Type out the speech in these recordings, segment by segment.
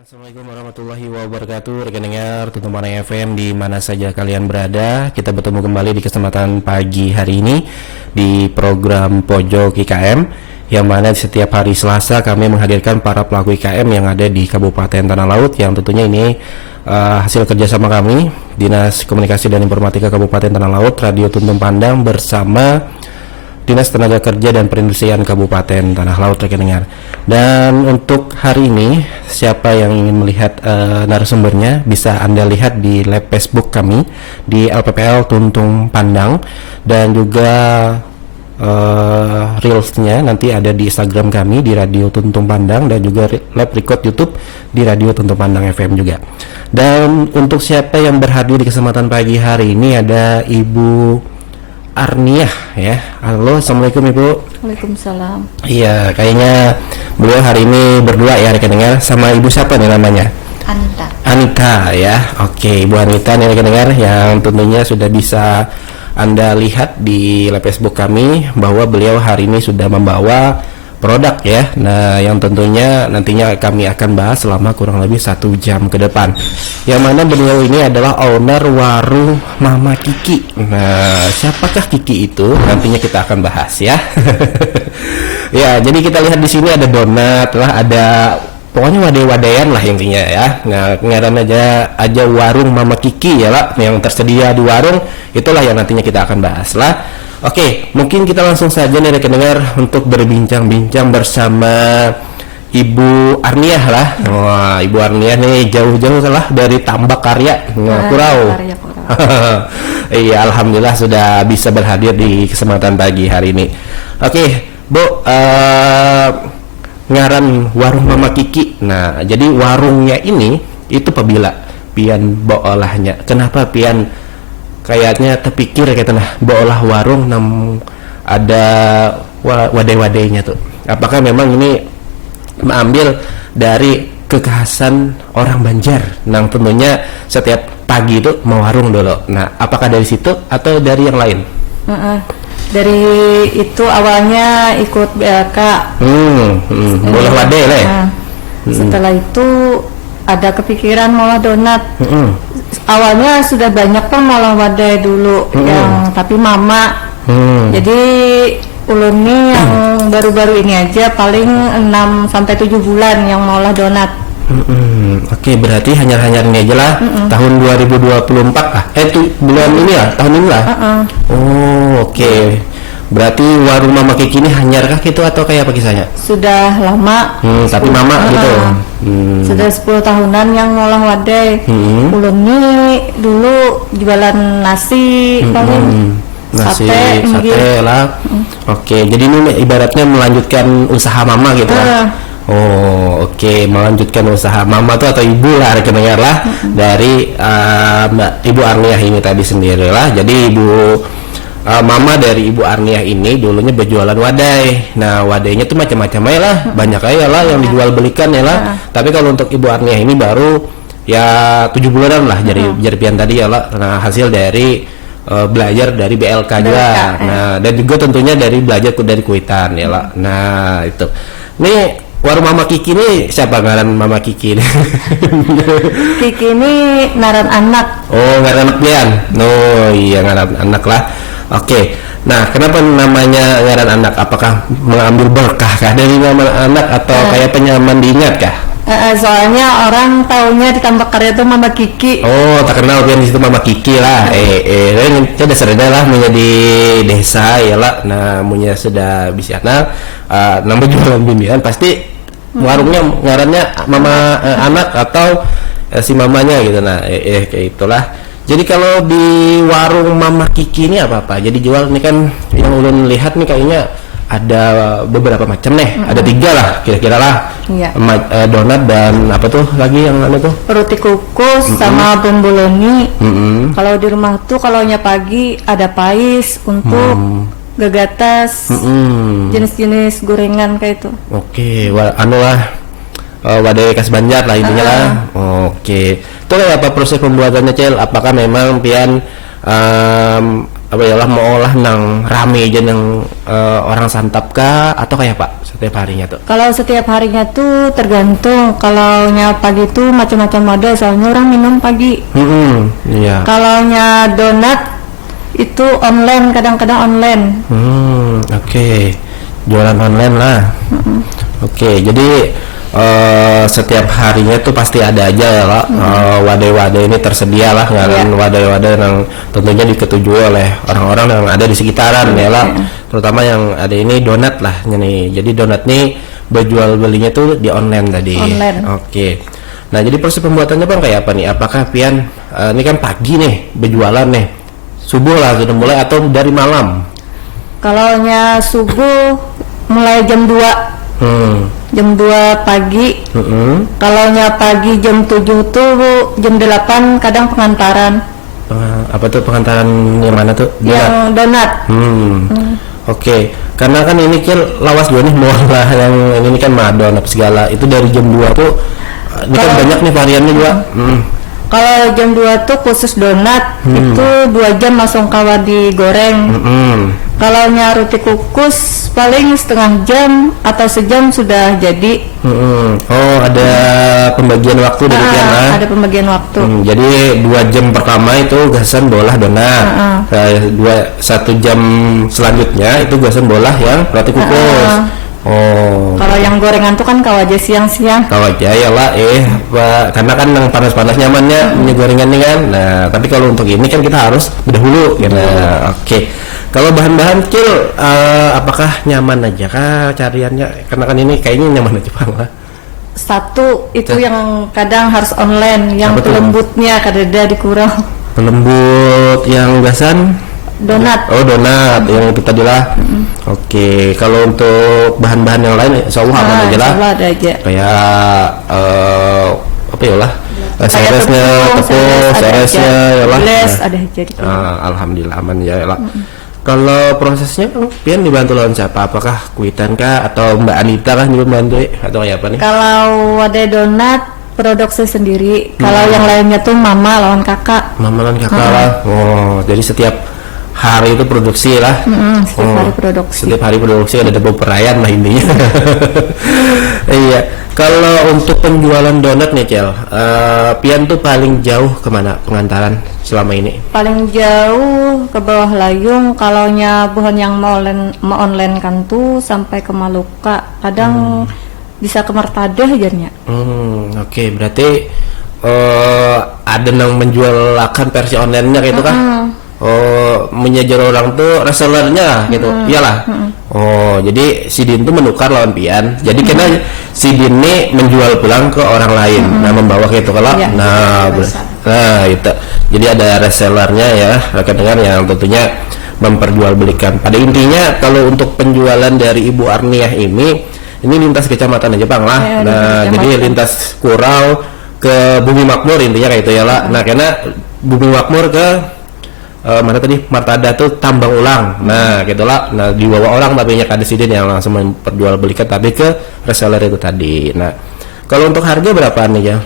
Assalamualaikum warahmatullahi wabarakatuh. Rekan dengar Tuntuman FM di mana saja kalian berada, kita bertemu kembali di kesempatan pagi hari ini di program Pojok IKM, yang mana setiap hari Selasa kami menghadirkan para pelaku IKM yang ada di Kabupaten Tanah Laut, yang tentunya ini hasil kerjasama kami Dinas Komunikasi dan Informatika Kabupaten Tanah Laut, Radio Tuntung Pandang bersama Dinas Tenaga Kerja dan Perindustrian Kabupaten Tanah Laut, rekan dengar. Dan untuk hari ini, siapa yang ingin melihat narasumbernya bisa Anda lihat di live Facebook kami di LPPL Tuntung Pandang, dan juga reelsnya nanti ada di Instagram kami di Radio Tuntung Pandang, dan juga live record YouTube di Radio Tuntung Pandang FM juga. Dan untuk siapa yang berhadir di kesempatan pagi hari ini ada Ibu Arniah ya. Halo, assalamualaikum Ibu. Waalaikumsalam. Iya, kayaknya beliau hari ini berdua ya, rekan dengar, sama Ibu siapa nih namanya? Anita ya. Oke, Ibu Anita nih rekan dengar, yang tentunya sudah bisa Anda lihat di live Facebook kami bahwa beliau hari ini sudah membawa produk ya. Nah, yang tentunya nantinya kami akan bahas selama kurang lebih 1 jam ke depan. Yang mana beliau ini adalah owner warung Mama Kiki. Nah, siapakah Kiki itu? Nantinya kita akan bahas ya. Ya, jadi kita lihat di sini ada donat lah, ada pokoknya wadai-wadaian lah intinya ya. Nah, ngaran aja warung Mama Kiki ya lah, yang tersedia di warung, itulah yang nantinya kita akan bahas lah. Oke, mungkin kita langsung saja nih rekan dengar untuk berbincang-bincang bersama Ibu Arniah lah. Wah, Ibu Arniah nih jauh-jauh lah dari Tambak Karya, Kurau. Iya, alhamdulillah sudah bisa berhadir di kesempatan pagi hari ini. Oke, Bu, ngaran warung Mama Kiki. Nah, jadi warungnya ini itu pabila pian olahnya. Kenapa pian kayaknya terpikir kayak nah olah warung ada wadai-wadainya tuh? Apakah memang ini mengambil dari kekhasan orang Banjar? Nah, tentunya setiap pagi itu mau warung dulu. Nah, apakah dari situ atau dari yang lain? Dari itu awalnya ikut BLK. Bolah wadai lah ya? Setelah itu ada kepikiran mau donat. Awalnya sudah banyak kan malah wadai dulu yang tapi mama. Jadi ulun nih yang baru-baru ini aja paling 6 sampai 7 bulan yang ngolah donat. Oke, berarti hanyar-hanyar ini aja lah. Tahun 2024 itu bulan ini ya, tahun ini lah. Oh, oke. Berarti warung Mama Kiki ini hanyarkah gitu atau kayak apa kisahnya? Sudah lama. Tapi mama gitu. Sudah 10 tahunan yang ngolah wadai. Ulun nih dulu jualan nasi, sate lah. Oke, jadi ini ibaratnya melanjutkan usaha mama gitu lah. Oh, oke, melanjutkan usaha mama tuh atau ibu lah, rekan dengar lah, dari Mbak Ibu Arniah ini tadi sendiri lah. Jadi mama dari Ibu Arniah ini dulunya berjualan wadai. Nah, wadainya tuh macam-macam ya lah, banyak aja lah yang dijual belikan ya lah. Tapi kalau untuk Ibu Arniah ini baru ya 7 bulanan lah, jadi pian tadi ya lah. Nah, hasil dari belajar dari BLK juga. Nah, dan juga tentunya dari belajar dari Kuitan ya lah. Nah, itu. Nih warung Mama Kiki ini siapa ngaran Mama Kiki ini? Kiki ini ngaran anak. Oh, ngaran anak pian. Oh iya, ngaran anak lah. Oke. Nah, kenapa namanya ngaran anak? Apakah mengambil berkah kah dari nama anak atau kayak penyaman diingat kah? Soalnya orang taunya di Tambak Karya itu Mama Kiki. Oh, tak kenal pian di situ Mama Kiki lah. Kita sudah lah menjadi desa ya lah. Nah, punya sudah bisa nambah jualan bimian pasti warungnya ngarannya Mama anak atau si mamanya gitu. Nah, kayak itulah. Jadi kalau di warung Mama Kiki ini apa-apa? Jadi jual ini kan yang ulun lihat nih kayaknya ada beberapa macam nih. Ada 3 lah kira-kira lah. Iya. Donat dan apa tuh lagi yang ada tuh? Roti kukus sama bomboloni. Kalau di rumah tuh kalau pagi ada pais untuk gagatas, jenis-jenis gorengan kayak itu. Oke, wadai khas Banjar lah intinya lah. Oke. Itu kayak apa proses pembuatannya, Cel? Apakah memang pian apa ya lah mau olah nang rame aja nang orang santap kah atau kayak Pak setiap harinya tuh? Kalau setiap harinya tuh tergantung. Kalau nya pagi tuh macam-macam ada, soalnya orang minum pagi. Iya. Kalau nya donat itu online, kadang-kadang online. Oke. Jualan online lah. Oke, jadi setiap harinya tuh pasti ada aja ya lah wadah-wadah ini tersedia lah kan, wadah-wadah yang tentunya diketujui oleh orang-orang yang ada di sekitaran ya lah, terutama yang ada ini donat lah nih. Jadi donat nih berjual belinya tuh di online tadi. Oke. Nah, jadi proses pembuatannya Bang kayak apa nih? Apakah pian ini kan pagi nih berjualan nih, subuh lah sudah mulai atau dari malam? Kalau nya subuh mulai jam 2. Jam 2 pagi. Kalau nya pagi jam 7 tuh, jam 8 kadang pengantaran. Apa tuh pengantaran yang mana tuh? Yang donat. Oke. Karena kan ini kan lawas gue nih mau lah yang ini kan madon apa segala. Itu dari jam 2 tuh ini kan banyak nih variannya juga. Kalau jam 2 tuh khusus donat, itu 2 jam langsung kawa digoreng. Kalau nya roti kukus paling setengah jam atau sejam sudah jadi. Oh, ada pembagian waktu dari pian. Ada pembagian waktu. Jadi 2 jam pertama itu gasan bolah donat. 1 jam selanjutnya itu gasan bolah yang roti kukus. Oh. Kalau yang gorengan tuh kan kawa aja siang-siang. Kawa aja ya lah karena kan yang panas-panas nyamannya minyak gorengan nih kan. Nah, tapi kalau untuk ini kan kita harus berdahulu karena oke. Kalau bahan-bahan kecil apakah nyaman aja kah cariannya? Karena kan ini kayaknya nyaman aja Bang lah. Satu itu yang kadang harus online, yang pelembutnya kadada dikurang. Pelembut yang gasan donat. Oh, donat yang itu tadi lah. Oke, kalau untuk bahan-bahan yang lain insya Allah aman aja lah. Ada aja. Kayak apa ya lah? Seresnya, tepung, seresnya ya lah. Ada aja. Alhamdulillah aman ya lah. Kalau prosesnya pian dibantu lawan siapa? Apakah Kuitan kah atau Mbak Anita kah yang bantu atau kayak apa nih? Kalau wadah donat produksi sendiri. Kalau yang lainnya tuh mama lawan kakak. Mama lawan kakak lah. Oh, jadi setiap hari itu produksi lah. Setiap hari produksi. Setiap hari produksi ada perayaan lah intinya. Iya. Kalau untuk penjualan donat nih Cel, pian tuh paling jauh kemana pengantaran selama ini? Paling jauh ke bawah Layung. Kalau nya bukan yang mau online kan tuh sampai ke Maluka. Kadang bisa ke Martadah ajarnya. Oke, berarti ada yang menjual akan versi online-nya gitu kan? Menyajar orang tuh resellernya gitu, iyalah. Oh, jadi si Din tuh menukar lawan pian. Jadi kena si Din ini menjual pulang ke orang lain, nah membawa gitu kalau, nah itu. Jadi ada resellernya ya, rekan dengar yang tentunya memperjualbelikan. Pada intinya kalau untuk penjualan dari Ibu Arniah ini lintas kecamatan aja Bang lah. Nah, jadi lintas Kurau ke Bumi Makmur intinya kayak itu ya lah. Nah, karena Bumi Makmur ke mana tadi Martada tuh tambang ulang. Nah, gitulah. Nah, dibawa orang tapi nya ada sidin yang langsung memperjualbelikan tadi ke reseller itu tadi. Nah, kalau untuk harga berapa nih ya?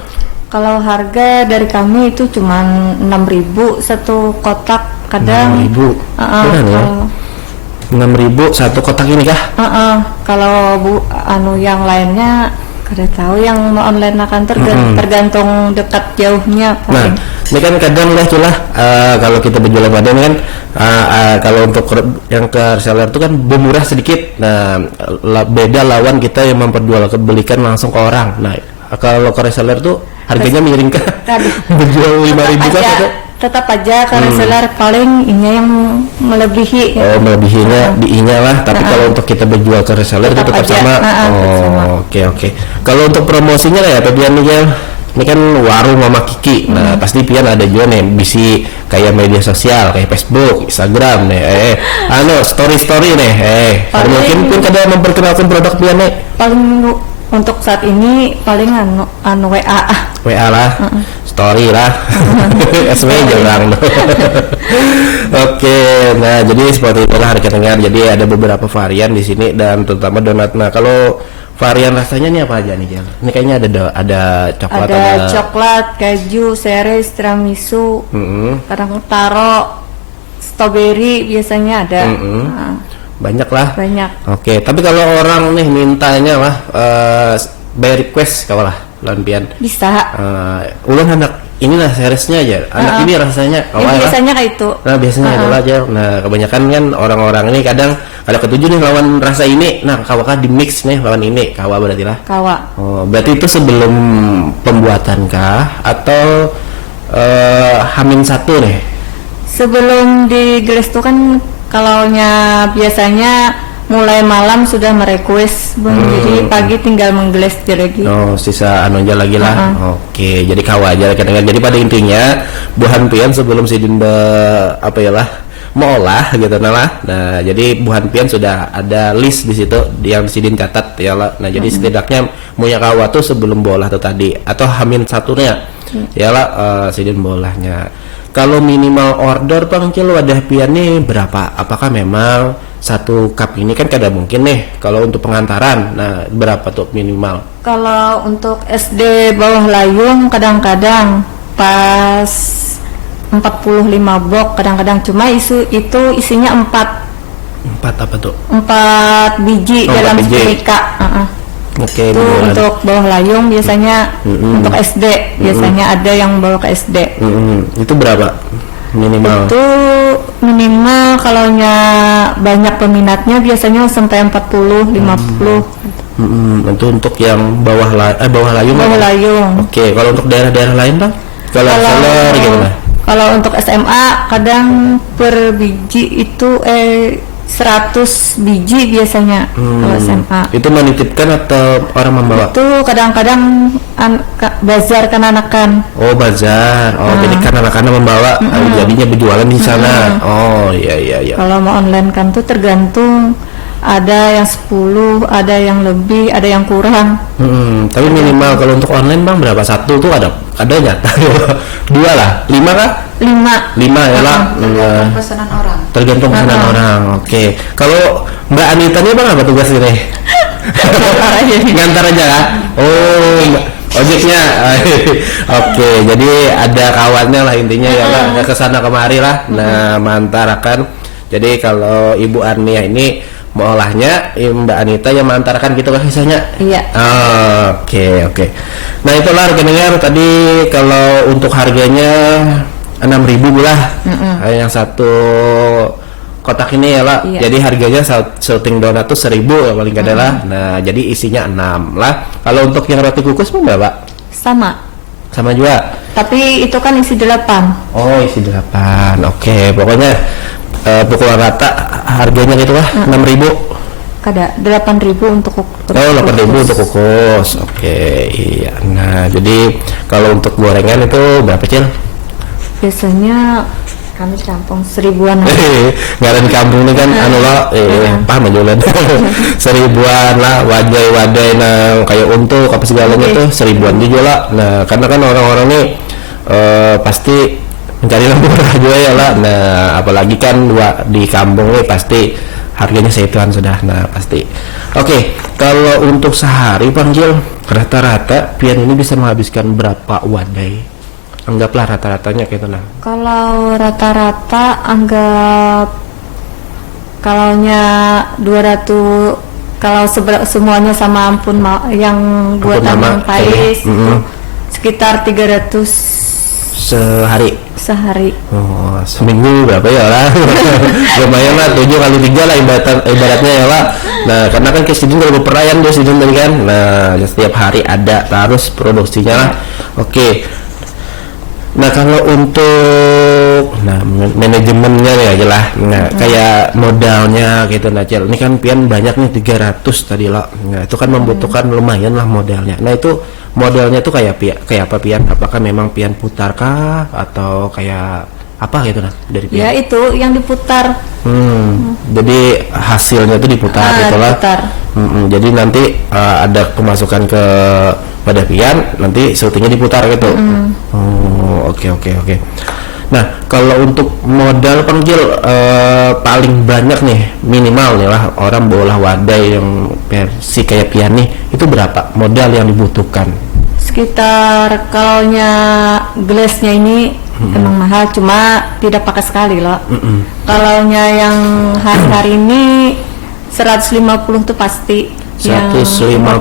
Kalau harga dari kami itu cuma 6.000 satu kotak, kadang 6.000. Benar ya? 6.000 satu kotak ini kah? Kalau yang lainnya kada tahu, yang online akan tergantung dekat jauhnya. Nah, ini kan kadang lah itulah kalau kita berjualan badan kan kalau untuk yang ke reseller itu kan bermurah sedikit. Nah, beda lawan kita yang memperjualbelikan langsung ke orang. Nah, kalau ke reseller tuh harganya miring kan? Berjual 5.000 kan? Tetap aja ke reseller paling ini yang melebihi. Oh, melebihinya di inya lah. Tapi kalau untuk kita berjual ke reseller itu tetap sama. Oke. Kalau untuk promosinya lah ya, Pian nih ini kan warung Mama Kiki. Nah, pasti Pian ada juga nih bisi kayak media sosial kayak Facebook, Instagram nih. Story nih. Mungkin pun kada memperkenalkan produk Pian nih. Paling untuk saat ini paling WA lah. Story lah. SW jarang. Oke, nah jadi seperti itulah harga dengar. Jadi ada beberapa varian di sini dan terutama donat. Nah, kalau varian rasanya nih apa aja nih, Jel? Ini kayaknya ada coklat, ada coklat, keju, seres, tiramisu, kadang taro strawberry biasanya ada. Banyak lah. Banyak. Oke, tapi kalau orang nih mintanya lah by request kalau lah lawan pian. Bisa. Ulun hendak inilah seriesnya aja. Anak ini rasanya biasanya kayak itu. Nah, biasanya itu aja. Nah, kebanyakan kan orang-orang ini kadang ada ketujuh nih lawan rasa ini. Nah, kawakah di mix nih lawan ini. Kawa berarti lah. Kawa. Oh, berarti itu sebelum pembuatan kah atau Hamin 1 nih? Sebelum digeles itu kan kalaunya biasanya mulai malam sudah merequest, jadi pagi tinggal menggeles lagi. Oh, sisa anu aja lagi lah. Oke, jadi kawa aja kadang. Jadi pada intinya buhan pian sebelum sidin apa ya lah mau olah gitu lah. Nah, jadi buhan pian sudah ada list di situ yang sidin catat ya lah. Nah, jadi setidaknya punya kawa tuh sebelum bolah tuh tadi atau Hamin 1-nya. Ya lah sidin bolahnya. Kalau minimal order Bang Cil wadah pian nih berapa? Apakah memang satu cup ini kan kada mungkin nih kalau untuk pengantaran. Nah, berapa tuh minimal? Kalau untuk SD bawah layung kadang-kadang pas 45 box, kadang-kadang cuma itu isinya 4 apa tuh? 4 biji dalam setrika. Oke, itu untuk bawah layung biasanya. Untuk SD biasanya ada yang bawa ke SD. Itu berapa minimal? Itu minimal kalaunya banyak peminatnya biasanya sampai 40 50. Itu untuk yang bawah layung. Bawah layung. Oke, kalau untuk daerah-daerah lain Bang? Kalau gimana? Kalau untuk SMA kadang per biji itu 100 biji biasanya. Kalau SMA itu menitipkan atau orang membawa? Itu kadang-kadang bazar kananakan. Oh, bazar. Oh, jadi kananakan membawa, jadinya berjualan di sana. Oh, iya. Kalau mau online kan tuh tergantung, ada yang 10, ada yang lebih, ada yang kurang. Tapi minimal kalau untuk online Bang berapa? Satu tuh ada nggak? 2 lah, 5 kah? 5 ya lah. Tergantung pesanan orang. Tergantung pesanan orang. Oke. Kalau Mbak Anita nih Bang apa tugas ini? Ngantar aja kah? Oh, ojeknya. Oke, jadi ada kawannya lah intinya ya lah, ke sana kemari lah. Nah, mantarakan. Jadi kalau Ibu Arnia ini mau olahnya Mbak Anita yang mengantarkan gitu kan kisahnya. Iya. Oke. Nah, itulah rekening tadi kalau untuk harganya 6.000 lah. Yang satu kotak ini ya lah. Iya. Jadi harganya shooting donat tuh 1.000 paling gak ada lah. Nah, jadi isinya 6 lah. Kalau untuk yang roti kukus pun berapa? Sama juga. Tapi itu kan isi 8. Oh, isi 8. Oke, pokoknya pukul rata harganya gitu lah. 6.000. Kada 8.000 untuk kukus. Oh, 8.000 untuk kukus. Oke, iya. Nah, jadi kalau untuk gorengan itu berapa Cil? Biasanya kami di kampung 1.000-an. Ngaran kampung ini kan anu lah paham aja lah. 1.000-an lah, wadai nah kayak untuk apa segalanya tuh 1.000-an juga lah. Nah, karena kan orang-orang nih pasti mencari yang murah juga ya lah. Nah, apalagi kan di kampung nih pasti harganya seituan sudah. Nah, pasti. Oke, kalau untuk sehari panggil rata-rata pian ini bisa menghabiskan berapa wadai? Anggaplah rata-ratanya kayak itu nah. Kalau rata-rata anggap kalaunya 200, kalau semuanya sama ampun yang buatan Mang Pais sekitar 300 sehari. Oh, seminggu berapa ya lah? Lumayan lah, 7 kali 3 lah ibaratnya ya lah. Nah, karena kan kesidin kalau perayaan dia sidin tadi kan. Nah, setiap hari ada terus produksinya lah. Oke. Nah, kalau untuk manajemennya ya jelas. Nah, kayak modalnya gitu nah Cel. Ini kan pian banyak nih 300 tadi lah. Nah, itu kan membutuhkan lumayan lah modalnya. Nah, itu modelnya tuh kayak apa pian? Apakah memang pian putar kah atau kayak apa gitu nah dari pian? Ya itu yang diputar. Jadi hasilnya itu diputar gitu lah. Jadi nanti ada pemasukan ke pada pian, nanti syutingnya diputar gitu. Oke. Nah, kalau untuk modal panggil paling banyak nih minimal nih lah orang bola wadai yang versi kayak pian nih itu berapa modal yang dibutuhkan? Sekitar kalaunya gelasnya ini Emang mahal, cuma tidak pakai sekali loh. Kalau yang hari-hari ini 150 tuh pasti. 150.000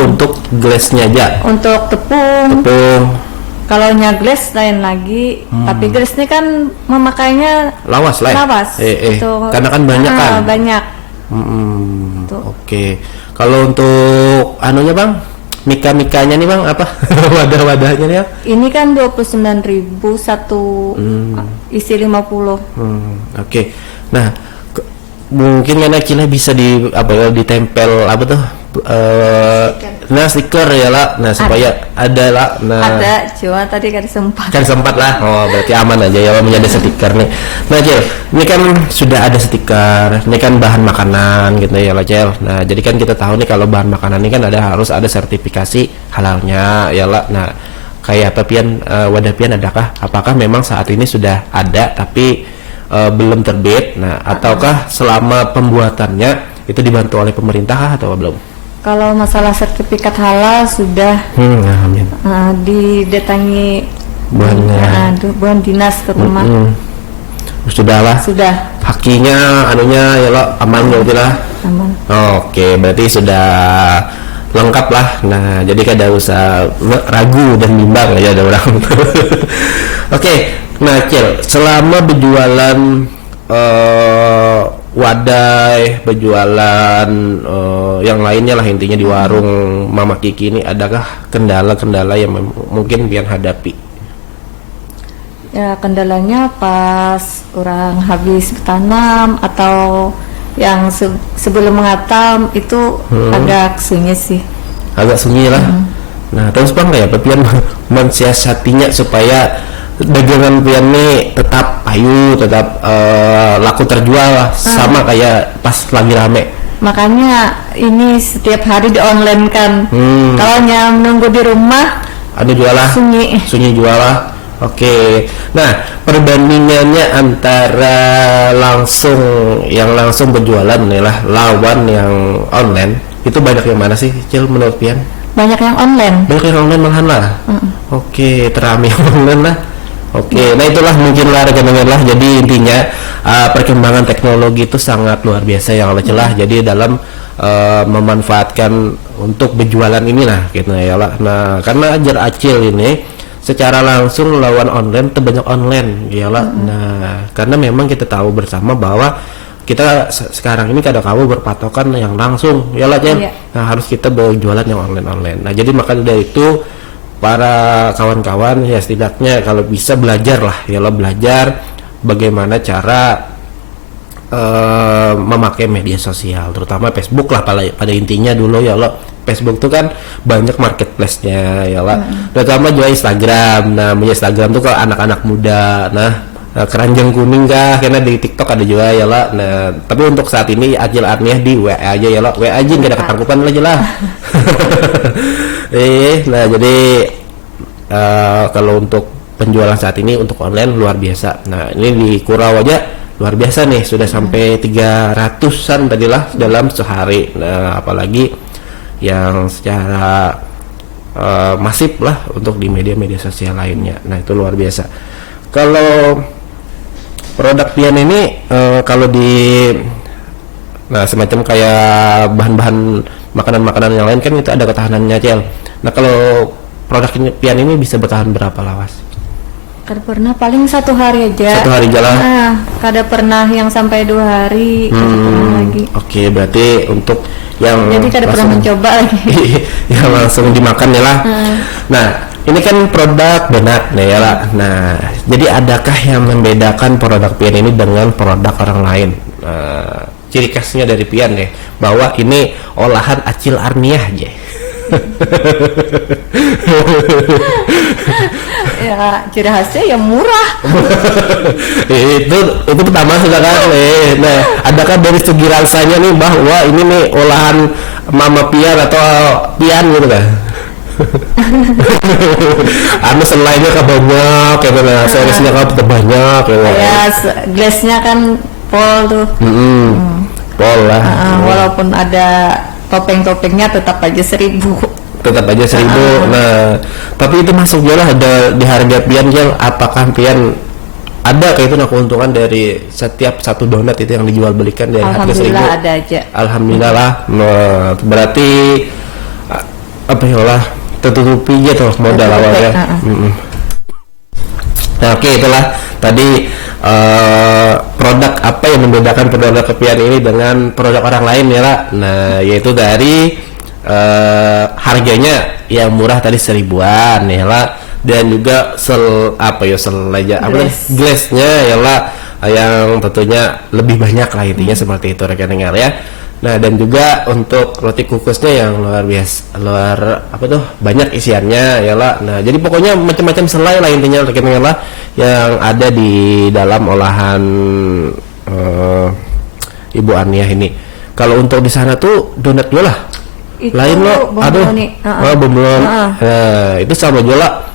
untuk glassnya aja. Untuk tepung. Kalau glass lain lagi, tapi glass ini kan memakainya lawas lah. Karena kan banyak kan. Banyak. Oke. Kalau untuk anunya Bang, Mika-mikanya nih Bang, apa wadah-wadahnya nih ya? Ini kan 29.000 satu isi 50. Oke. Nah, mungkin karena Cina bisa ditempel apa tuh? Stiker ya lah. Nah, supaya ada lah. Nah, ada, cuma tadi kan sempat lah. Oh, berarti aman aja ya ada stiker nih. Nah, Cil, ini kan sudah ada stiker. Ini kan bahan makanan gitu ya lah, Cil. Nah, jadi kan kita tahu nih kalau bahan makanan ini kan harus ada sertifikasi halalnya ya lah. Nah, kayak apa pian, wadah pian adakah? Apakah memang saat ini sudah ada tapi belum terbit? Nah, ataukah selama pembuatannya itu dibantu oleh pemerintah atau belum? Kalau masalah sertifikat halal sudah amin. Didatangi buan dinas ke rumah. Sudah. Hakinya anunya ya lo aman gitu lah. Aman. Oke, berarti sudah lengkap lah. Nah, jadi kada usah ragu dan bimbang ya ada orang. Oke, nah Cil, selama berjualan wadai, berjualan yang lainnya lah intinya di warung Mama Kiki ini, adakah kendala-kendala yang mungkin pian hadapi? Ya, kendalanya pas orang habis tanam atau yang sebelum mengatam itu agak sunyi sih. Agak sunyi lah. Nah, terus Bang kayak pian mensiasatinya supaya dagangan pian ini tetap ayu, tetap laku terjual lah, sama kayak pas lagi rame. Makanya ini setiap hari di online kan. Kalau menunggu di rumah ada jualah, sunyi jualah. Oke. Nah, perbandingannya antara langsung berjualan nih lah lawan yang online, itu banyak yang mana sih, Cil, menurut pian? Banyak yang online. Banyak yang online malahan lah. Oke, teramai yang online lah. Oke, nah itulah mungkin lah rekan-rekan lah. Jadi intinya perkembangan teknologi itu sangat luar biasa yang Allah celah. Jadi dalam memanfaatkan untuk berjualan inilah gitu ya lah. Nah, karena ajar acil ini secara langsung lawan online terbanyak online ya lah. Nah, karena memang kita tahu bersama bahwa kita sekarang ini kadang-kadang berpatokan yang langsung ya lah, Nah, harus kita berjualan yang online. Nah, jadi maka dari itu para kawan-kawan ya setidaknya kalau bisa belajar lah ya lo, belajar bagaimana cara memakai media sosial, terutama Facebook lah pada intinya dulu ya lo. Facebook tuh kan banyak marketplace-nya ya lah, terutama juga Instagram. Nah, punya Instagram tuh kalau anak-anak muda, keranjang kuning kah, karena di TikTok ada juga ya lah. Nah, tapi untuk saat ini Acil artinya di WA aja ya lo, WA aja nggak ada ketangkupan aja lah. Nah jadi kalau untuk penjualan saat ini untuk online luar biasa. Nah, ini di Kurau aja luar biasa nih, sudah sampai 300-an tadi lah dalam sehari. Nah, apalagi yang secara masif lah untuk di media-media sosial lainnya. Nah, itu luar biasa. Kalau produk pian ini kalau semacam kayak bahan-bahan makanan-makanan yang lain kan itu ada ketahanannya, Cel. Nah, kalau produk pian ini bisa bertahan berapa lawas? Kada pernah, paling 1 hari aja. 1 hari jalan. Kada pernah yang sampai 2 hari. Lagi. Oke, berarti untuk yang jadi kada pernah mencoba lagi. Yang langsung dimakan ya lah. Nah, ini kan produk donat nih ya lah. Nah, jadi adakah yang membedakan produk pian ini dengan produk orang lain? Ciri khasnya dari pian deh, bahwa ini olahan Acil Arniah aja. Ya, ciri khasnya yang murah. itu pertama sudah kan. Nah, adakah dari segi rasanya nih bahwa ini nih olahan Mama Pian atau Pian gitu kan? Anu selainnya kan banyak, kayak mana seriesnya kan banyak ya. Glassnya kan pol tuh. Pol lah. Walaupun ada topeng-topengnya tetap aja 1.000. tetap aja 1.000. Nah, tapi itu masuk juga ada di harga pian Jel. Apakah pian ada kayak itu keuntungan dari setiap satu donat itu yang dijual belikan dari harga 1.000? Alhamdulillah ada aja. Alhamdulillah lah. Nah, berarti apa ya lah tertutupi aja tuh modal awalnya. Nah, oke, itulah tadi produk apa yang membedakan produk kepian ini dengan produk orang lain ya lah. Nah, yaitu dari harganya yang murah tadi 1.000-an ya lah, dan juga glassnya ya lah yang tentunya lebih banyak lah, intinya seperti itu rekan dengar ya. Nah, dan juga untuk roti kukusnya yang luar biasa, banyak isiannya ya lah. Nah, jadi pokoknya macam-macam selai lah intinya rekan dengar lah yang ada di dalam olahan Ibu Aniah ini. Kalau untuk di sana tuh donat juga lah itu lain loh, bomboloni. Nah, itu sama juga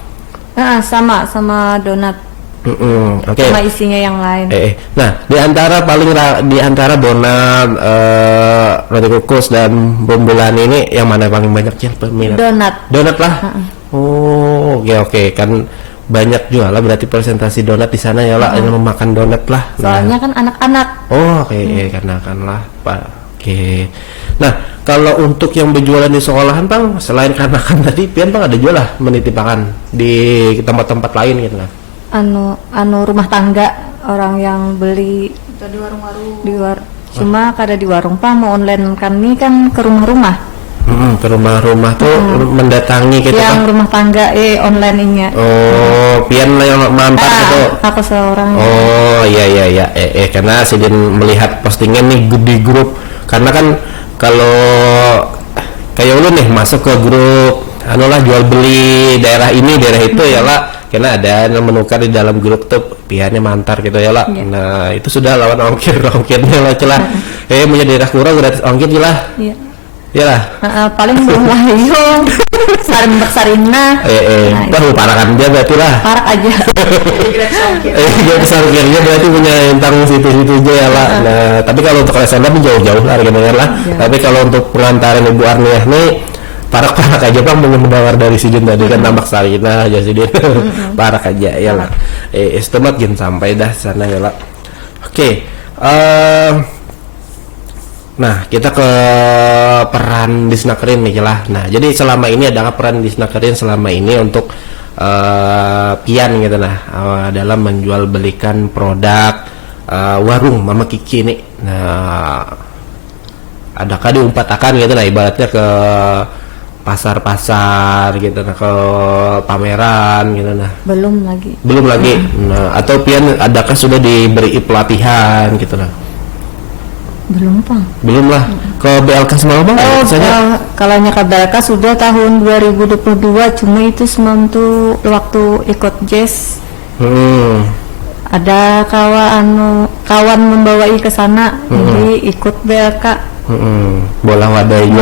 sama donat. Okay. Sama isinya yang lain. Nah, di antara donat, roti kukus dan bombolani ini yang mana paling banyak sih peminat? Donat lah. Oke. Kan banyak juga lah berarti presentasi donat di sana ya lah, yang memakan donat lah. Soalnya kan anak-anak. Karena kan lah, Pak. Oke. Nah, kalau untuk yang berjualan di sekolahan Bang, selain kanakan tadi, pian Bang ada jual lah menitipakan di tempat-tempat lain gitu lah. Rumah tangga orang yang beli di warung-warung cuma kada di warung Pak, mau online kami kan ke rumah-rumah. Ke rumah-rumah tuh mendatangi gitu yang Pak? Rumah tangga online nya. Pian lah yang mantar gitu. Aku seorang. Iya. Karena Sidin melihat postingan nih di grup, karena kan kalau kayak lu nih masuk ke grup jual beli daerah ini daerah itu ya lah, karena ada yang menukar di dalam grup tuh piannya mantar gitu ya lah. Nah, itu sudah lawan ongkirnya lah celah. Punya daerah kurang gratis ongkir lah. Iya lah. Paling belum lah yung sarina. Baru parakan dia berarti lah. Parak aja. Gratis ongkirnya berarti punya tentang situ-situ aja ya lah. Nah, tapi kalau untuk reseller jauh-jauh lah harga lah. Tapi kalau untuk pengantaran Ibu Arniah nih parak aja Bang, mendengar dari Sidin tadi kan tambah Sarina aja Sidin. Parak aja ya lah. Estimat jam sampai dah sana ya lah. Oke. Nah, kita ke peran Disnakerin nih lah. Nah, jadi selama ini adalah peran Disnakerin selama ini untuk pian gitu nah, dalam menjual belikan produk warung Mama Kiki nih. Nah, adakah diumpatakan gitu nah, ibaratnya ke pasar-pasar gitu nah, ke pameran gitu nah. Belum lagi. Nah, atau pian adakah sudah diberi pelatihan gitu nah? Belum lah. Ke BLK semalam Bang? Kalau ke BLK sudah tahun 2022, cuma itu semalam tuh waktu ikut jazz. Ada kawan membawai ke sana, jadi ikut BLK. Bola wadah ini.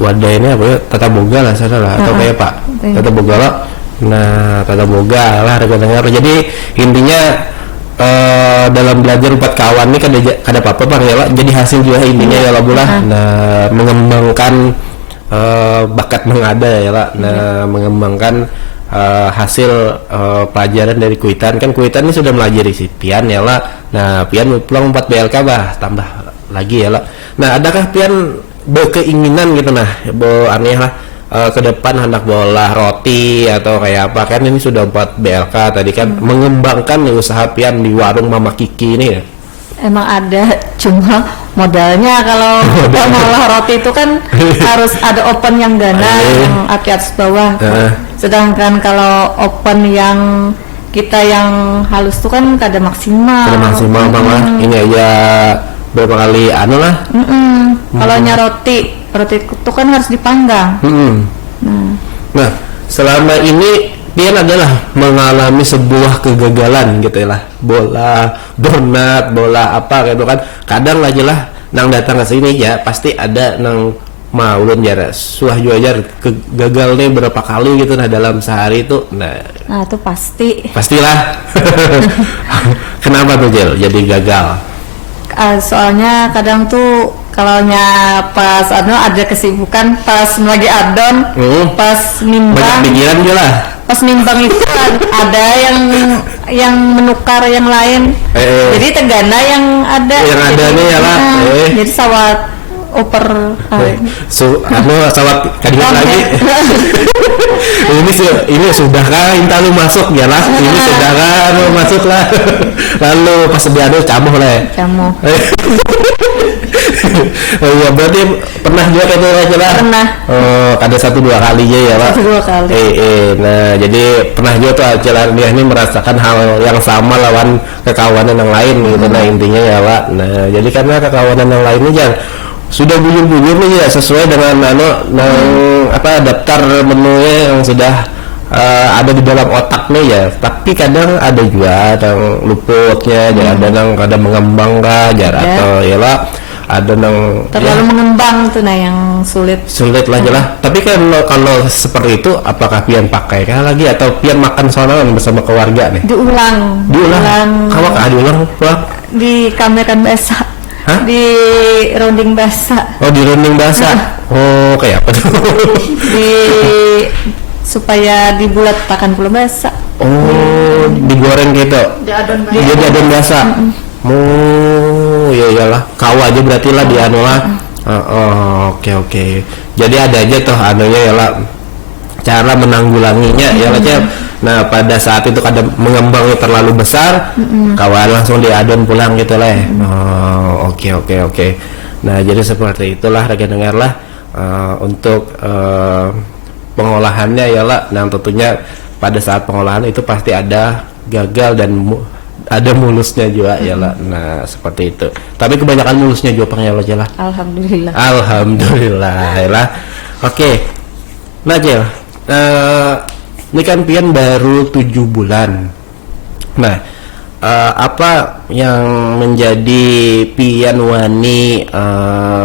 Wadah ini apa ya? Tata boga lah sana lah, atau kayak Pak? Tata boga lah. Nah, tata boga lah dengar. Jadi intinya dalam belajar 4 kawan nih kada apa-apa Bang ya lah. Jadi hasil juga intinya ya lah bulah. Nah, mengembangkan bakat mengada ya lah. Nah, mengembangkan hasil pelajaran dari Kuitan. Kan Kuitan ini sudah melajari si pian ya lah. Nah, pian pulang 4 BLK tambah lagi ya lah. Nah, adakah pian berkeinginan gitu nah Bu Aniah lah ke depan hendak bola roti atau kayak apa, kan ini sudah 4 BLK tadi kan, mengembangkan usaha pian di warung Mama Kiki ini ya? Emang ada, cuma modalnya kalau ngolah roti itu kan harus ada open yang gana, yang atas bawah. Sedangkan kalau open yang kita yang halus tuh kan kada maksimal. Bang lah. Ini aja berapa kali lah. Kalau roti itu kan harus dipanggang. Nah, selama ini pian adalah mengalami sebuah kegagalan gitu ya lah, bola donat, bola apa gitu kan, kadang aja lah nang datang ke sini ya pasti ada nang mau ulun jara suah juajar gagal nih berapa kali gitu nah dalam sehari itu. Nah itu pastilah. Kenapa tuh Jel jadi gagal? Soalnya kadang tuh kalaunya pas ada kesibukan pas lagi adon, pas banyak nimbang, pikiran juga lah. pas nimbang itu ada yang menukar yang lain. Jadi tegana yang ada. Yang ada nih ya lah. Jadi sawat oper. Sawat kadingan lagi. ini sudah kan intalu masuk ya lah. Ini sudah kan masuk lah. Lalu pas diadu camuh lah. Camuh. Oh iya, berarti pernah juga itu aja lah. Pernah. Oh, ada 1-2 kali ya Pak. 1-2 kali. Nah, jadi pernah juga tuh Acil dia ini merasakan hal yang sama lawan kekawanan yang lain gitu. Nah, intinya ya Pak. Nah, jadi karena kekawanan yang lainnya jangan sudah bujur-bujur nih ya sesuai dengan daftar menunya yang sudah ada di dalam otak nih ya, tapi kadang ada juga yang luputnya, ada yang kadang mengembang atau ya lah ada yang terlalu mengembang tuh yang sulit lah jelas. Tapi kalau seperti itu apakah pian pakai lagi atau pian makan sonoan bersama keluarga nih? Diulang. Kamu diulang Pak? Di kameran basa. Hah? Di rounding basa. Oh, di rounding basa. Oh, kayak apa tuh? Supaya dibulatakan pula basa. Oh, digoreng gitu. Diadon basa. Oh, ya iyalah. Kau aja berarti lah di anu lah. Oke. Jadi ada aja tuh anunya ya lah. Cara menanggulanginya ya lah. Nah, pada saat itu kadang mengembangnya terlalu besar, kawan langsung diadon pulang gitu lah. Oke. Nah, jadi seperti itulah rekan dengar lah untuk pengolahannya ya lah. Nah, tentunya pada saat pengolahan itu pasti ada gagal dan ada mulusnya juga ya lah. Nah, seperti itu. Tapi kebanyakan mulusnya juga pengen aja lah. Alhamdulillah ya lah. Oke. Nah, Cil. Ini kan pian baru 7 bulan. Nah, apa yang menjadi pian wani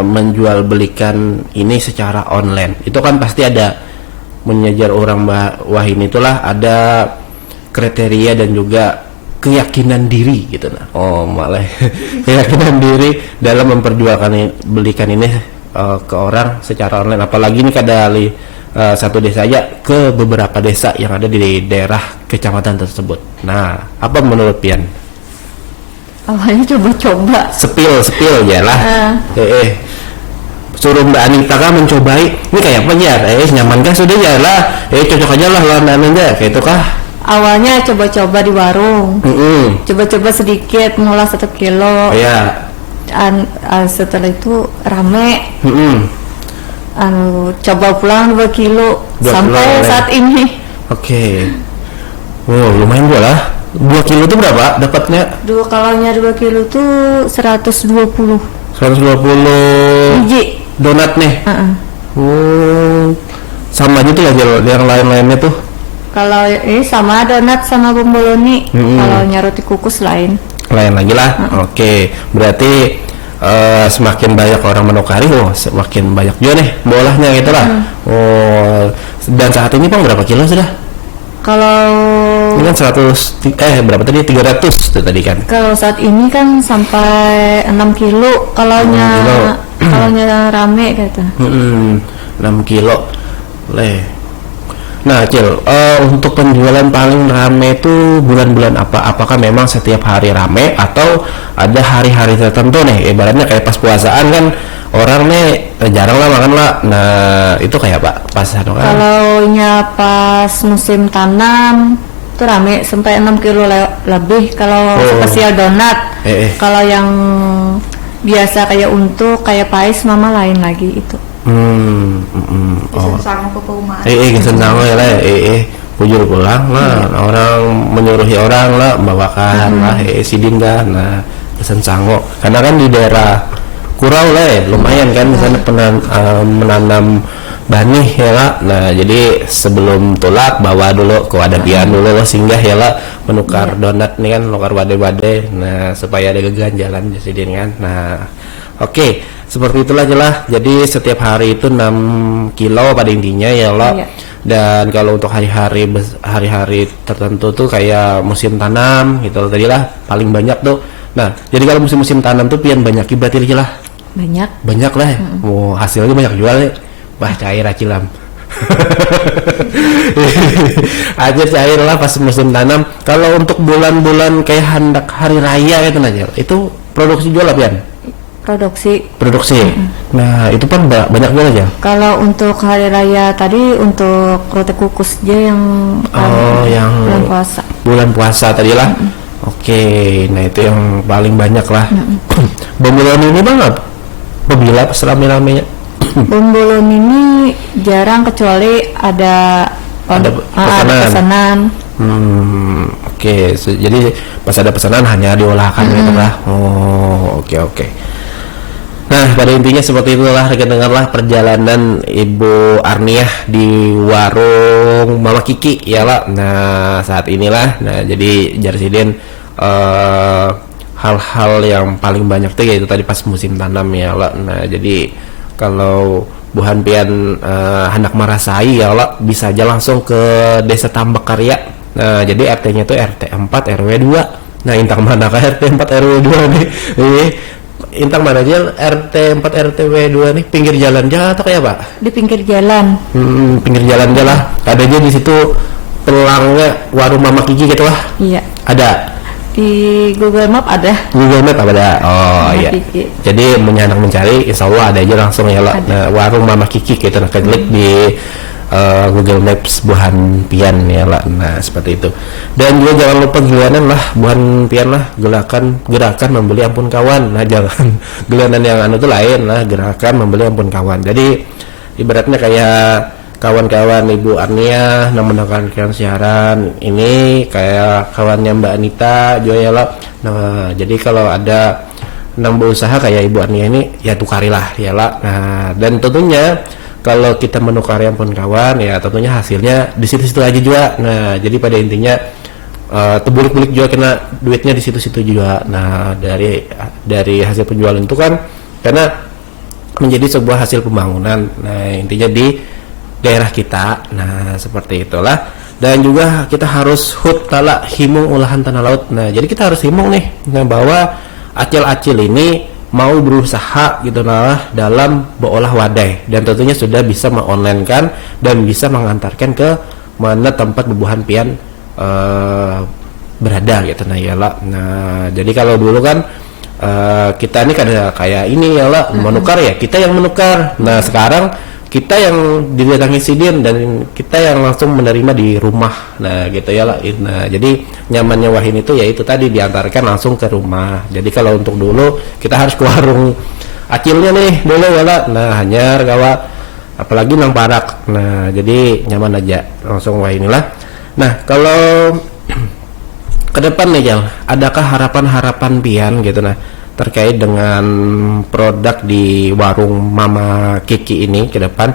menjual belikan ini secara online? Itu kan pasti ada mengejar orang wah ini itulah ada kriteria dan juga keyakinan diri gitu nah. Oh, malah keyakinan diri dalam memperjualkan belikan ini ke orang secara online, apalagi ini kadali satu desa aja ke beberapa desa yang ada di daerah kecamatan tersebut. Nah, apa menurut pian? Awalnya coba-coba. Sepil ya lah. Suruh Mbak Anita kan mencobai. Ini kayak apa ya? Nyaman kah sudah ya lah. Cocok aja lah lawan aja kayak itu kah? Awalnya coba-coba di warung. Coba-coba sedikit ngolah 1 kilo. Iya. Setelah itu rame. Coba pulang 2 kilo sampai saat ini. Oke. Lumayan gua lah. 2 kilo itu berapa dapatnya? Kalaunya 2 kilo tuh 120 biji donat nih. Sama aja tuh lah yang lain-lainnya tuh. Kalau sama donat sama bomboloni. Kalau roti kukus lain lagi lah. Oke. Berarti semakin banyak orang menukari, semakin banyak juga nih bolahnya gitu lah. Dan saat ini Bang berapa kilo sudah? Kalau ini kan 100 berapa tadi 300 tuh tadi kan. Kalau saat ini kan sampai 6 kilo kalaunya rame gitu. 6 kilo leh. Nah, Cil, untuk penjualan paling rame itu bulan-bulan apa? Apakah memang setiap hari rame atau ada hari-hari tertentu nih? Ibaratnya kayak pas puasaan kan orang nih jarang lah makan lah. Nah, itu kayak apa? Pas kan? Kalaunya pas musim tanam itu rame sampai 6 kilo lebih kalau spesial donat. Kalau yang biasa kayak untuk kayak pais mama lain lagi itu. Gesen sango ya lah. Bujur pulang lah. Orang menyuruhi orang lah bawakan lah sidin dah. Nah, gesen sango. Karena kan di daerah Kurau lah lumayan kan misalnya menanam banih ya lah. Nah, jadi sebelum tulak bawa dulu ke wadapian dulu singgah ya lah menukar donat nih kan, nukar badai-badai. Nah, supaya ada ganjalan sidin kan. Nah, oke. Seperti itulah jelas. Jadi setiap hari itu 6 kilo pada intinya ya Allah. Dan kalau untuk hari-hari tertentu tuh kayak musim tanam gitu tadi lah paling banyak tuh. Nah, jadi kalau musim-musim tanam tuh pian banyak berarti lah. Banyak lah. Oh, hasilnya banyak jual ya. Wah, cair acilam. Aja cair lah pas musim tanam. Kalau untuk bulan-bulan kayak hendak hari raya gitu aja, itu produksi jual apa ya? Produksi. Nah, itu kan banyak jual aja. Kalau untuk hari raya tadi untuk roti kukus aja yang yang bulan puasa tadi lah. Oke, nah itu yang paling banyak lah. Bombolon ini bang apa? Bila serame-ramenya. Bombolon ini jarang kecuali ada pesanan. Oke. Jadi pas ada pesanan hanya diolahkan gitu lah. Oke. Nah, pada intinya seperti itulah dengarlah perjalanan Ibu Arniah di warung Mama Kiki ya lah. Nah, saat inilah. Nah, jadi Jarsidin hal-hal yang paling banyak tuh yaitu tadi pas musim tanam ya lah. Nah, jadi kalau Bu Hanpian hendak merasai ya Allah bisa aja langsung ke Desa Tambak Karya. Nah, jadi RT-nya itu RT 4 RW 2. Nah, intang mana kah RT 4 RW 2 nih? Ini intang mana aja RT 4 RTW 2 nih, pinggir jalan aja atau kayak Pak? Di pinggir jalan. Pinggir jalan aja lah. Ada aja di situ pelangnya warung Mama Kiki gitu lah. Iya. Ada. Di Google Map ada. Ada. Oh iya. Kiki. Jadi menyenang mencari, insya Allah ada aja langsung ya lah. Nah, warung Mama Kiki kita klik di Google Maps Bu Hanpian ya lah. Nah, seperti itu. Dan juga jangan lupa giliran lah Bu Hanpian lah, gerakan membeli ampun kawan. Nah, jangan giliran yang tuh lain lah, gerakan membeli ampun kawan. Jadi ibaratnya kayak kawan-kawan Ibu Arniah yang mendengarkan siaran ini kayak kawannya Mbak Anita juga ya lah. Nah, jadi kalau ada nambah usaha kayak Ibu Arniah ini ya tukarilah ya lah. Nah, dan tentunya kalau kita menukari ampun kawan ya tentunya hasilnya di situ-situ aja juga. Nah, jadi pada intinya terbulik-bulik juga kena duitnya di situ-situ juga. Nah, dari hasil penjualan itu kan karena menjadi sebuah hasil pembangunan. Nah, intinya di daerah kita. Nah, seperti itulah. Dan juga kita harus tala himung olahan tanah laut. Nah, jadi kita harus himung nih, nah, bahwa acil-acil ini mau berusaha gitu lah dalam berolah wadai, dan tentunya sudah bisa mengonline-kan dan bisa mengantarkan ke mana tempat Bu Hanpian berada gitu. Nah, iyalah. Nah, jadi kalau dulu kan kita ini kayak ini ya lah, menukar ya, kita yang menukar. Nah, sekarang kita yang didatangi sidin dan kita yang langsung menerima di rumah. Nah, gitu ya lah. Nah, jadi nyamannya Wahin itu ya itu tadi diantarkan langsung ke rumah. Jadi kalau untuk dulu kita harus ke warung acilnya nih dulu ya lah. Nah, hanya gawa apalagi nang parak. Nah, jadi nyaman aja langsung Wahin lah. Nah, kalau ke depan nih Jal, adakah harapan-harapan pian gitu nah terkait dengan produk di warung Mama Kiki ini ke depan?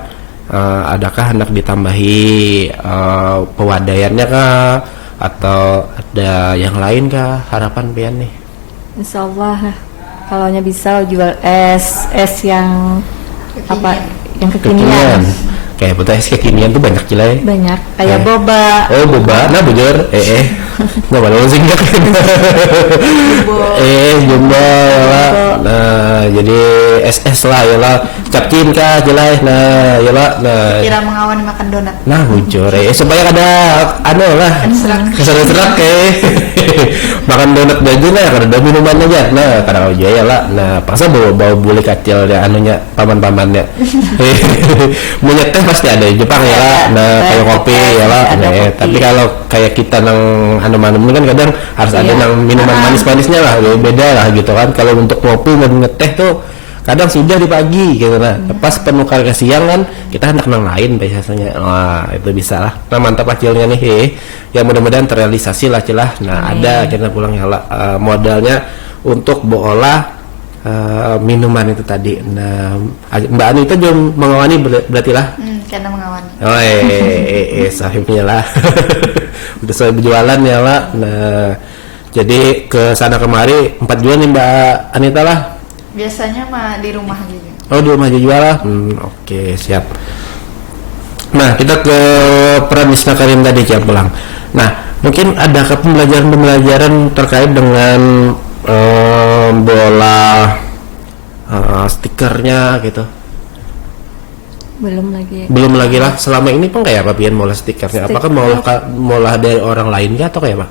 Adakah hendak ditambahi pewadaiannya kah atau ada yang lain kah harapan pian nih? Insya Allah kalau bisa jual es yang apa yang kekinian. Kayak betul es kekinian tuh banyak cilai. Banyak kayak boba. Oh, boba. Nah, bujur. Nggak malu sih nggak. Jumbo lah. Nah, jadi es lah ya lah. Capcin kah cilai. Nah, ya lah. Nah. Kira mengawani makan donat. Nah, bujur. Supaya ada lah. Keserak makan donat aja lah. Karena ada minuman aja. Nah, karena aja ya lah. Nah, paksa bawa bule kacil ya anunya paman-pamannya. Punya teh pasti ada di Jepang ya lah. Nah, kayak kopi ya lah. Nah, tapi kalau kayak kita nang anu-anu kan kadang harus ada nang minuman manis-manisnya lah, beda lah gitu kan. Kalau untuk kopi dan ngeteh tuh kadang sudah di pagi gitu. Nah, pas penukar ke siang kan kita hendak nang lain biasanya. Wah, itu bisa lah. Nah, mantap acilnya nih. Ya mudah-mudahan terrealisasi lah celah. Nah, ada kita pulang ya lah modalnya untuk berolah minuman itu tadi. Nah, Mbak Anita juga mengawani berarti lah. Karena mengawani. Oh, sahibnya lah. Udah saya berjualan ya lah. Nah, jadi ke sana kemari 4 jual nih Mbak Anita lah. Biasanya mah di rumah aja. Oh, di rumah aja jual lah. Oke, siap. Nah, kita ke peran Misna Karim tadi siap pulang. Nah, mungkin ada pembelajaran terkait dengan bola stikernya gitu? Belum lagi. Belum lagi lah. Selama ini Pang kayak apa Pian molah stikernya? Apakah molah dari orang lain atau kayak apa?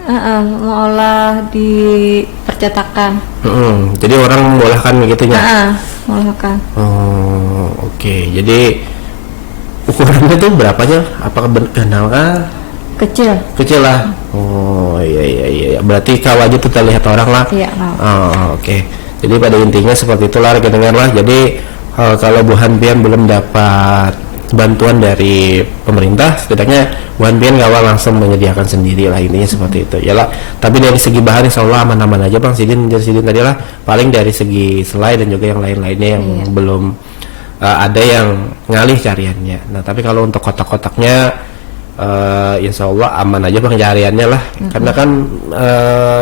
Mau olah di percetakan. Jadi orang molahkan begitunya. Molahkan. Oh, oke. Jadi ukurannya tuh berapanya? Apakah gandal kah? Kecil lah. Oh iya. Berarti kalau aja tuh terlihat orang lah. Iya. Oke. Jadi pada intinya seperti itulah kita dengar lah. Jadi kalau Bu Han Pian belum dapat bantuan dari pemerintah, setidaknya Bu Han Pian gak langsung menyediakan sendiri lah, intinya seperti itu. Yalah. Tapi dari segi bahan insya Allah aman-aman aja Bang Sidin tadi lah. Paling dari segi selai dan juga yang lain-lainnya yang belum ada yang ngalih cariannya. Nah tapi kalau untuk kotak-kotaknya insya Allah aman aja Bang cariannya lah. Karena kan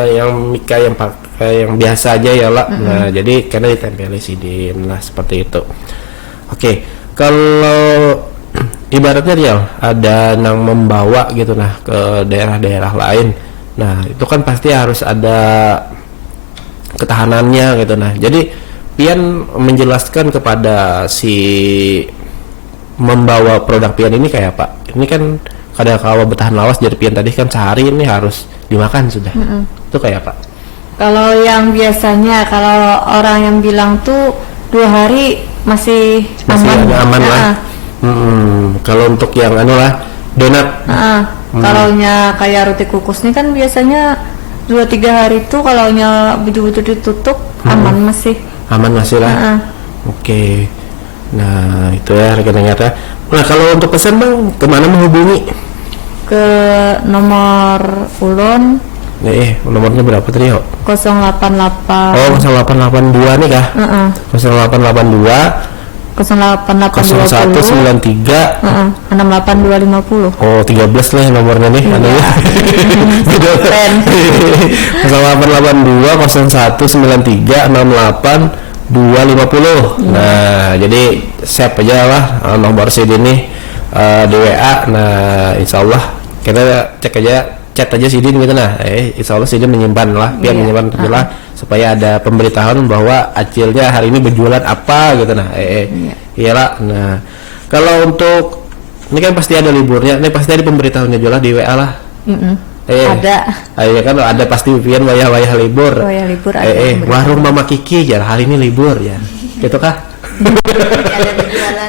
yang Mika yang pakai yang biasa aja ya lah. Nah jadi karena ditempeli sidin lah seperti itu. Oke, kalau ibaratnya dia ada yang membawa gitu nah ke daerah-daerah lain. Nah itu kan pasti harus ada ketahanannya gitu. Nah jadi Pian menjelaskan kepada si membawa produk Pian ini kayak apa? Ini kan kalau bertahan lawas dari Pian tadi kan sehari ini harus dimakan sudah. Itu kayak apa? Kalau yang biasanya kalau orang yang bilang tuh 2 hari masih aman lah. Kalau untuk yang donat. Kalaunya kayak roti kukus nih kan biasanya 2-3 hari tuh kalaunya betul-betul ditutup aman masih lah. Oke. Nah itu ya rekan-rekan. Nah kalau untuk pesan Bang kemana menghubungi? Ke nomor ulun. Nomornya berapa tadi yuk? 088. Oh 0882 nih kah? 0882 08820 0193 68250. Oh 13 lah nomornya nih. Iya. 0882 0193 68 250. Nah jadi save aja lah nomor CD ini di WA. Nah insyaallah kita chat aja Sidin gitu nah. Insyaallah Sidin menyimpan lah, biar menyimpan lah supaya ada pemberitahuan bahwa acilnya hari ini berjualan apa gitu nah. Iyalah. Nah kalau untuk ini kan pasti ada liburnya, ini pasti ada pemberitahuannya jualan di WA lah. Ada. Iya kan ada pasti Pian wayah libur. Ada. Warung Mama Kiki ya hari ini libur ya. Gitu kah?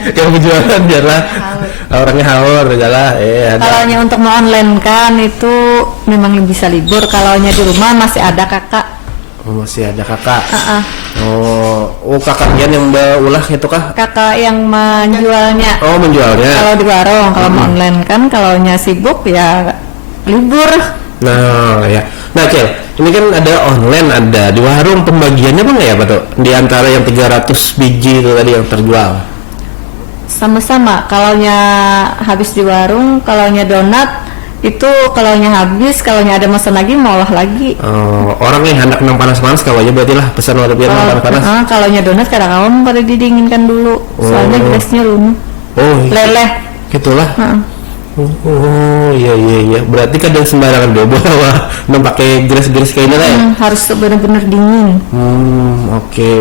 Yang berjualan jalan. Orangnya haur jalan. Kalaunya untuk mau online kan itu memang bisa libur. Kalaunya di rumah masih ada kakak. Masih ada kakak. Oh kakak yang ulah itu kah? Kakak yang menjualnya. Oh menjualnya. Kalau di warung, kalau mau online kan kalaunya sibuk ya libur. Nah ya. Nah Cel, ini kan ada online, ada di warung, pembagiannya Bang ya Pak tuh? Di antara yang 300 biji itu tadi yang terjual. Sama-sama, kalaunya habis di warung, kalaunya donat itu kalaunya habis, kalaunya ada pesan lagi mau olah lagi. Orang nih hendak nang panas-panas kalau aja berarti lah pesan warna biar panas-panas. Kalaunya donat kadang-kadang pada didinginkan dulu, soalnya gelasnya lunuh. Leleh. Gitulah. Oh iya. Berarti kan yang sembarangan bebo mau pakai gelas kayak ini lah ya? Harus benar-benar dingin. Oke.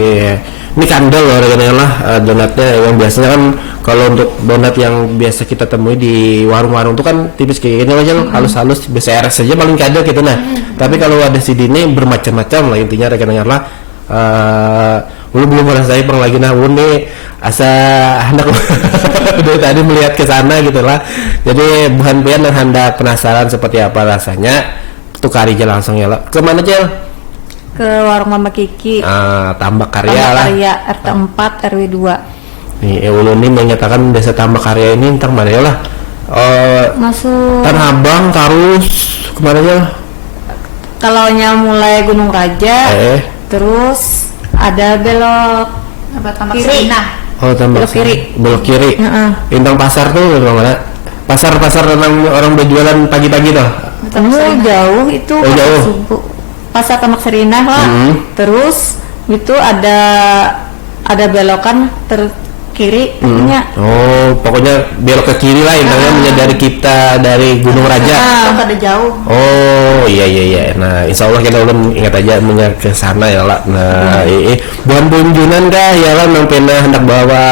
Ini kandel loh lah donatnya yang biasanya kan kalau untuk donat yang biasa kita temui di warung-warung itu kan tipis kayak gini aja loh, halus-halus BCRS saja paling kadang gitu nah. Tapi kalau ada CD ini bermacam-macam lah intinya rekan-rekan lah. Belum merasain Bang lagi nah nih asa hendak dari tadi melihat ke sana gitu lah. Jadi bukan Pian dan hendak penasaran seperti apa rasanya, tukari aja langsung ya lah. Kemana Cel? Ke warung Mama Kiki. Tambak Karya lah. RT 4 RW 2. Nih ulun ini menyatakan desa Tambak Karya ini tentang mana ya lah? Masuk Tanah Abang, Tarus, kemana ya? Kalaunya mulai Gunung Raja, terus ada belok Tambak kiri. Tambak kiri. Belok kiri. Intang pasar tuh mana? Pasar orang berjualan pagi-pagi tuh. Jauh itu jauh. Subuh. Pasar Tambak Serinah lah. Terus itu ada belokan kiri intinya. Oh, pokoknya belok ke kiri lah intinya menyadari kita dari Gunung Raja. Kada jauh. Oh, iya. Nah, insya Allah kita ulun ingat aja menyang ke sana ya lah. Nah, bukan bunjunan kah ya lah nang pena hendak bawa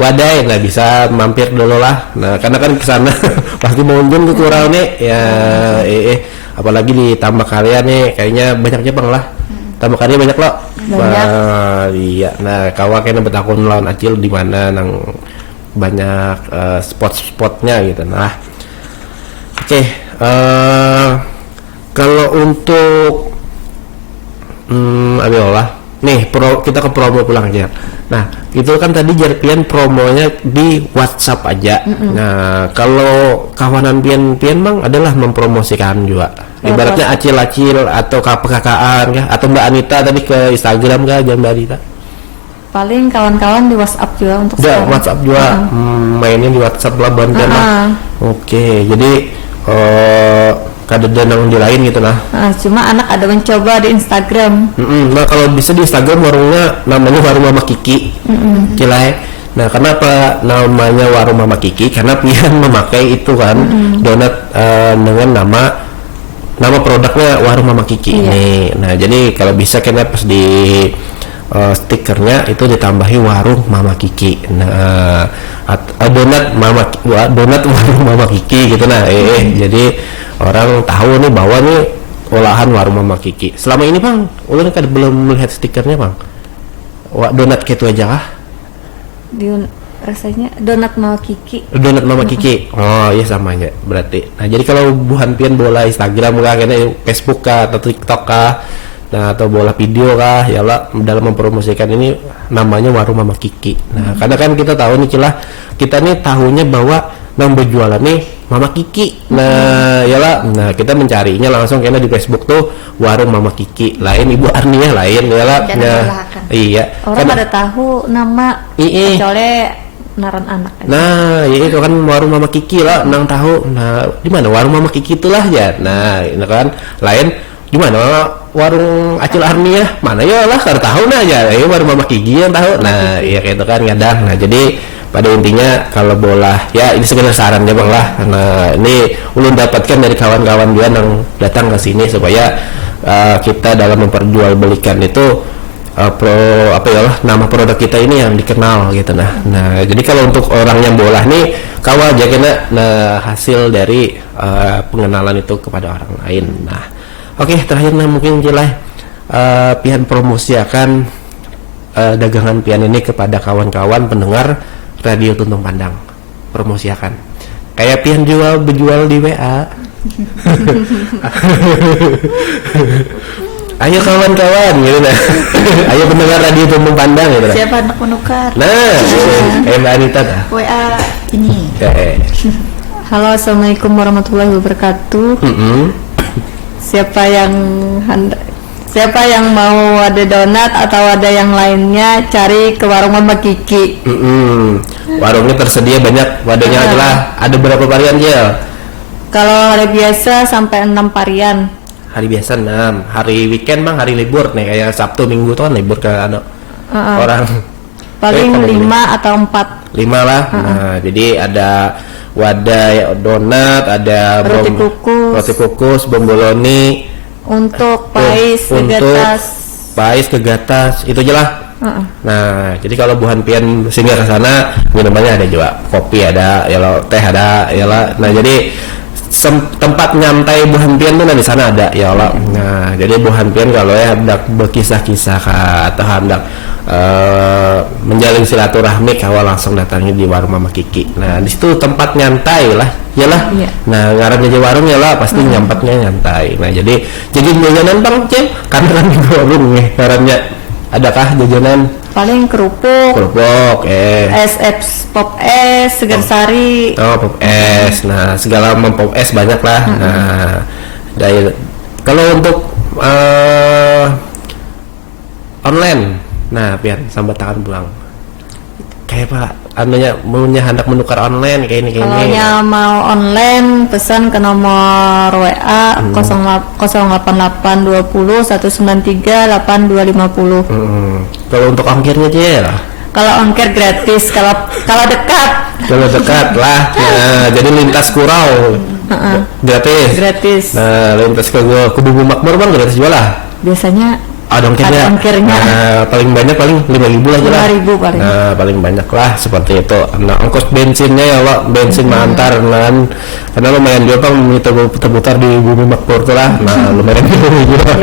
wadai, nah bisa mampir dulu lah. Nah, karena kan ke sana pasti mau unjun kurang nih ya. Apalagi ditambah kalian nih kayaknya banyaknya bang lah. Tambah kalian banyak loh. Banyak. Iya. Nah, kawan kayaknya betakun lawan Acil di mana nang banyak spot-spotnya gitu. Nah, oke. Kalau untuk abiolah, nih kita ke promo pulang aja. Nah, itu kan tadi Pian promonya di WhatsApp aja. Nah, kalau kawanan Pian bang adalah mempromosikan juga. Ibaratnya acil-acil atau kakak-kakaan kah? Atau Mbak Anita tadi ke Instagram kah, jangan Mbak Anita? Paling kawan-kawan di WhatsApp juga untuk WhatsApp juga. Mainnya di WhatsApp lah bantuan lah. Oke, jadi kada danang di lain gitu nah. Cuma anak ada mencoba di Instagram. Nah, kalau bisa di Instagram warungnya namanya Warung Mama Kiki. Cilai. Nah, kenapa namanya Warung Mama Kiki? Karena Pian memakai itu kan donat dengan nama produknya Warung Mama Kiki ini. Nah, jadi kalau bisa kena pas di stikernya itu ditambahi Warung Mama Kiki. Nah, donat Warung Mama Kiki gitu nah. Jadi orang tahu nih bahwa nih olahan Warung Mama Kiki. Selama ini bang, ulun kan belum melihat stikernya bang. Donat gitu aja kah? Rasanya donat Mama Kiki. Donat Mama Kiki. Oh iya sama aja berarti. Nah, jadi kalau buhan Pian bola Instagram kah, kayaknya Facebook kah atau TikTok kah, nah atau bola video kah, ya lah dalam mempromosikan ini namanya Warung Mama Kiki. Nah, karena kan kita tahu nih Cilah, kita nih tahunya bahwa yang berjualan nih Mama Kiki. Nah, yalah. Nah, kita mencarinya langsung karena di Facebook tuh Warung Mama Kiki. Lain Ibu Arnia lain yalah. Nah, iya. Orang pada tahu nama kecuali naran anak. Nah, ya itu kan Warung Mama Kiki lah, nang tahu. Nah, di mana Warung Mama Kiki itulah ya. Nah, ini kan lain di mana Warung Acil Arnia? Mana ya lah, kada tahu nah aja. Ya Warung Mama Kiki yang tahu. Nah, iya kayak itu kan kadang. Nah, jadi pada intinya kalau bola ya ini sekedar saran ya bang lah. Nah, ini ulun dapatkan dari kawan-kawan dia yang datang ke sini supaya kita dalam memperjualbelikan itu nama produk kita ini yang dikenal gitu. Nah jadi kalau untuk orang yang bola nih kawal aja kena hasil dari pengenalan itu kepada orang lain. Nah oke, terakhir mungkin Jelai Pian promosiakan dagangan Pian ini kepada kawan-kawan pendengar Radio Tuntung Pandang. Promosiakan kayak Pian berjual di WA. Ayo kawan-kawan gitu nah. Ayo pendengar Radio Tuntung Pandang gitu. Siapa anak menukar? Nah, Mbak Anita dah. WA ini. Halo, assalamualaikum warahmatullahi wabarakatuh. Siapa yang mau ada donat atau ada yang lainnya, cari ke Warung Mama Kiki. Warungnya tersedia banyak, wadahnya adalah ada berapa varian Jel? Kalau hari biasa sampai 6 varian. Hari biasa 6, hari weekend bang, hari libur nih kayak Sabtu Minggu tuh kan libur ke orang. Paling 5 atau 4. 5 lah. Nah, jadi ada wadah donat, ada roti kukus, bomboloni. Untuk pais kegatas itu aja lah. Nah, jadi kalau buhan Pian singgah ke sana, minumannya ada juga, kopi ada, ya teh ada, ya lah. Nah, jadi tempat nyantai buhan Pian tuh di sana ada, ya Allah. Nah, jadi buhan Pian kalau ya hendak berkisah-kisah atau hendak menjalin silaturahmi, kawal langsung datangi di Warung Mama Kiki. Nah, di situ tempat nyantai lah, yalah. Nah, ngaran jadi warung ya lah, pasti nyampatnya nyantai. Nah, jadi jajanan bang Cem, karena kan di warung nih, ngarannya adakah jajanan? Paling kerupuk, pop es, segar sari. Pop es. Nah, segala pop es banyak lah. Nah, dari kalau untuk online, nah biar sambat tangan pulang. Kayak Pak, maunya hendak menukar online kayak ini. Kalau mau online, pesan ke nomor WA 08820 193 8250. Kalau untuk ongkirnya aja lah. Kalau ongkir gratis, kalau dekat. Kalau dekat lah. Nah, jadi lintas Kurau gratis. Gratis. Nah, lintas ke Bumi Makmur bang gratis juga lah. Biasanya Ada ongkirnya. Nah, paling banyak paling 5.000 aja lah. 5.000 paling. Nah, paling banyak lah seperti itu. Nah, ongkos bensinnya ya Pak, bensin mantar kan. Karena lumayan juga Bang putar-putar di Bumi Makmur tuh lah. Nah, lumayan juga.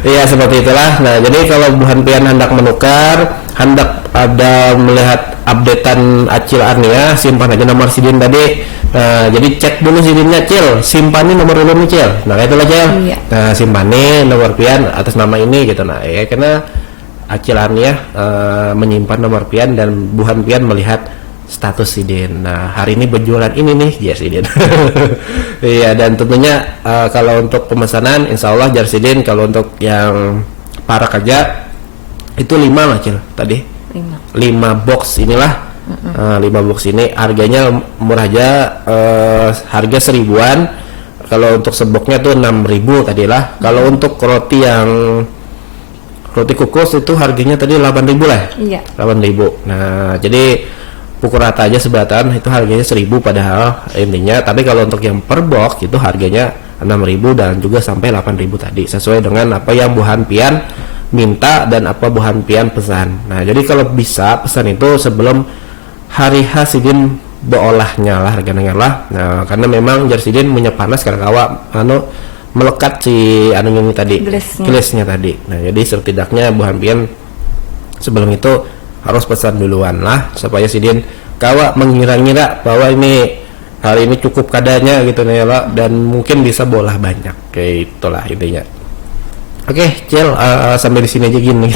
Iya, seperti itulah. Nah, jadi kalau buhan pian hendak menukar, hendak ada melihat updatean Acil Arnia, simpan aja nomor sidin tadi. Nah, jadi cek dulu sidinnya Cil, simpanin nomor ulun nih Cil. Nah, itulah Cil. Iya. Nah, simpanin nomor pian atas nama ini gitu. Nah, ya karena Acil Arnia menyimpan nomor pian dan buhan pian melihat status sidin. Nah, hari ini berjualan ini nih, ya sidin. Iya, dan tentunya kalau untuk pemesanan insya Allah jar sidin, kalau untuk yang para kerja itu 5 lah Cil tadi. 5 box inilah. 5 box ini harganya murah aja, harga 1.000-an. Kalau untuk seboknya tuh 6.000 tadilah. Kalau untuk roti yang roti kukus itu harganya tadi 8.000 lah. Iya. 8.000. Nah, jadi pukul rata aja sebatan itu harganya 1.000 padahal intinya. Tapi kalau untuk yang per box itu harganya 6.000 dan juga sampai 8.000 tadi, sesuai dengan apa yang buhan pian minta dan apa buhan pian pesan. Nah, jadi kalau bisa pesan itu sebelum hari sidin beolahnya lah harganya lah. Nah, karena memang jar sidin punya panas karena kawa melekat si ini tadi gelasnya tadi. Nah, jadi setidaknya buhan pian sebelum itu harus pesan duluan lah supaya sidin kawa mengira-ngira bahwa ini hari ini cukup kadarnya gitu nih lah, dan mungkin bisa bolah banyak kayak itulah intinya. Oke, Cil, sampai di sini aja gini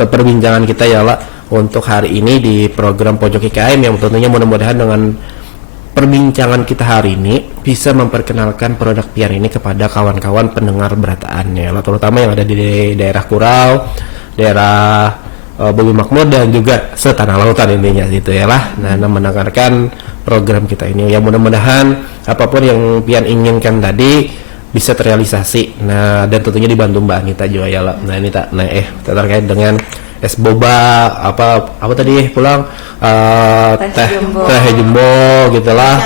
perbincangan kita ya lah untuk hari ini di program Pojok IKM, yang tentunya mudah-mudahan dengan perbincangan kita hari ini bisa memperkenalkan produk pian ini kepada kawan-kawan pendengar berataannya lah, terutama yang ada di daerah Kurau, daerah Bumi Makmur dan juga setanah lautan intinya gitu ya lah. Nah, mendengarkan program kita ini ya, mudah-mudahan apapun yang pian inginkan tadi bisa terrealisasi. Nah, dan tentunya dibantu Mbak Anita juga ya lah. Nah, ini terkait dengan es boba apa tadi pulang teh jumbo gitulah,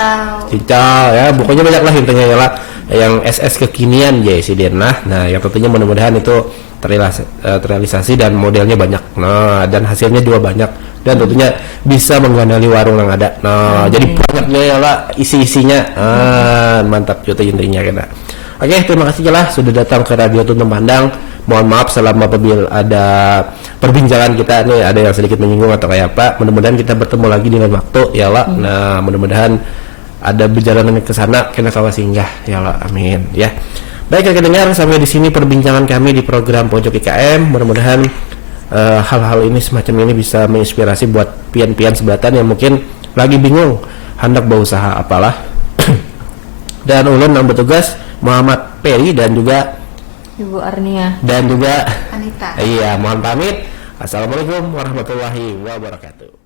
cincau ya, pokoknya banyak lah intinya ya lah, yang es kekinian ya si Denah. Nah, yang tentunya mudah-mudahan itu terrealisasi dan modelnya banyak. Nah, dan hasilnya juga banyak dan tentunya bisa menggandali warung yang ada. Nah, jadi banyaknya ya lah isi-isinya. Mantap itu intinya kena. Oke, terima kasih jelas sudah datang ke Radio Tuntun Pandang. Mohon maaf selama apabila ada perbincangan kita nih ada yang sedikit menyinggung atau kayak apa. Mudah-mudahan kita bertemu lagi di lain waktu ya Allah. Nah, mudah-mudahan ada perjalanan ke sana kena kawa singgah ya Allah. Amin ya. Baik, rekan dengar, sampai di sini perbincangan kami di program Pojok IKM. Mudah-mudahan hal-hal ini semacam ini bisa menginspirasi buat pian-pian sebelatan yang mungkin lagi bingung hendak berusaha apalah. Dan ulun yang bertugas Muhammad Peri dan juga Ibu Arnia dan juga Anita. Iya, mohon pamit. Assalamualaikum warahmatullahi wabarakatuh.